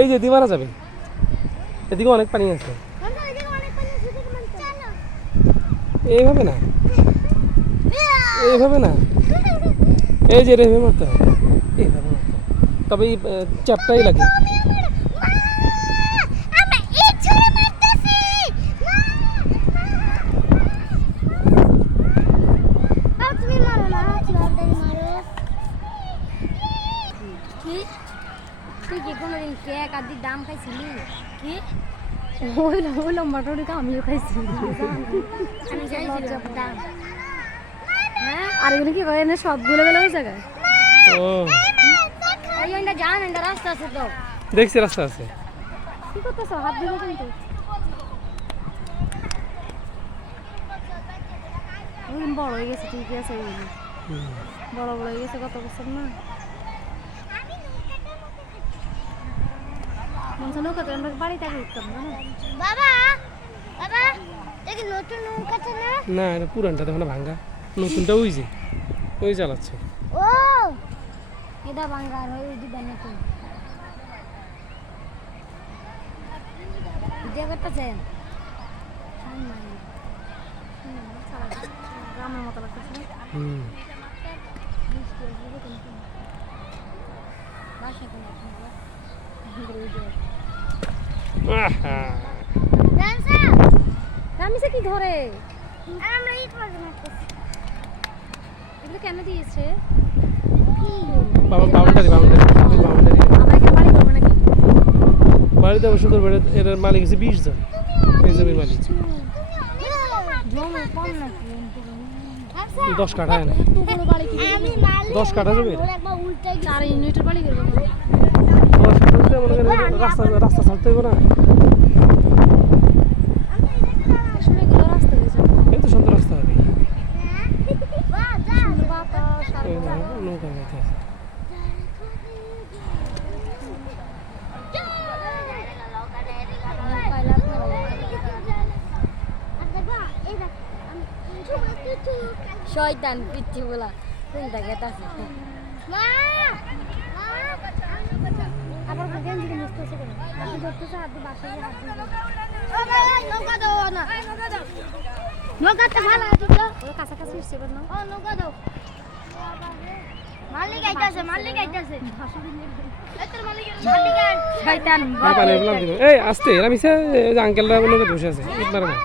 এই যে দিমারা যাবে, এদিকে অনেক পানি আছে। এইভাবে না, এইভাবে না, এই যে রেভে মারতে হবে, এইভাবে মারতে হবে, তবে এই চ্যাপটাই লাগে। তুই কি কোনোদিন কেক আর দাম খাইছিলি? কি ওই লম্বাটা আমিও খাইছি। দাম হ্যাঁ, আর এগুলো কি করে না সবগুলো বেলা ওই জায়গায়। ও এইটা জান, এটা রাস্তা আছে তো, দেখছি রাস্তা আছে। কি করতেছ? হাত দিবে কিন্তু ওই বড় হয়ে গেছে। ঠিক আছে, বড় বড় হয়ে গেছে কত বছর না। নৌকাতে আমরা বাড়িতে আগে উঠতাম না। বাবা বাবা দেখি নতুন নৌকাতে না, না এটা পুরানটা দেখো না ভাঙ্গা, নতুনটা ওই যে ওই চালাচ্ছে। ও এটা ভাঙ্গা আর ওই দিবা নতুন দিয়ে করতেছে। গ্রামের মতো লাগতেছে। রামিসা কি ধরে? আমরা ইট মারতেছি। এগুলো কেন দিয়েছে? Boundary boundary boundary. আমরা এখানে বাড়ি করবো নাকি? বাড়িতে অবশ্য করবে, এর মালিক আছে 20 জন, এই জমির মালিক। জমি কম নাকি? 10 কাঠা না, 10 কাঠা জমি। 4 ইউনিটের বাড়ি করবো। রাস্তা রাস্তা ছাড়তে হবে না, রাস্তা হয়েছে এই তো সুন্দর রাস্তা হবে। নৌকা গাইতে আছে। শয়তান পিচ্ছি বলা কোনটা গেতাছে মা আবার গেঞ্জি মুছতেছে কেন? আপনি ধরতেছে হাত দিয়ে বাসায় হাত দিয়ে ও ভাই নৌকা দাও না, নৌকাটা ভালো আছে তো ওর কাছাকাছি এসে না। ও নৌকা দাও, মালিক আইতাছে, মালিক আইতাছে, ভাষা দিন এত মালিক শয়তান পানি বললাম দিন। এই আস্তে রামিসা, আঙ্কেলরা বলে বসে আছে, ইট মারে না।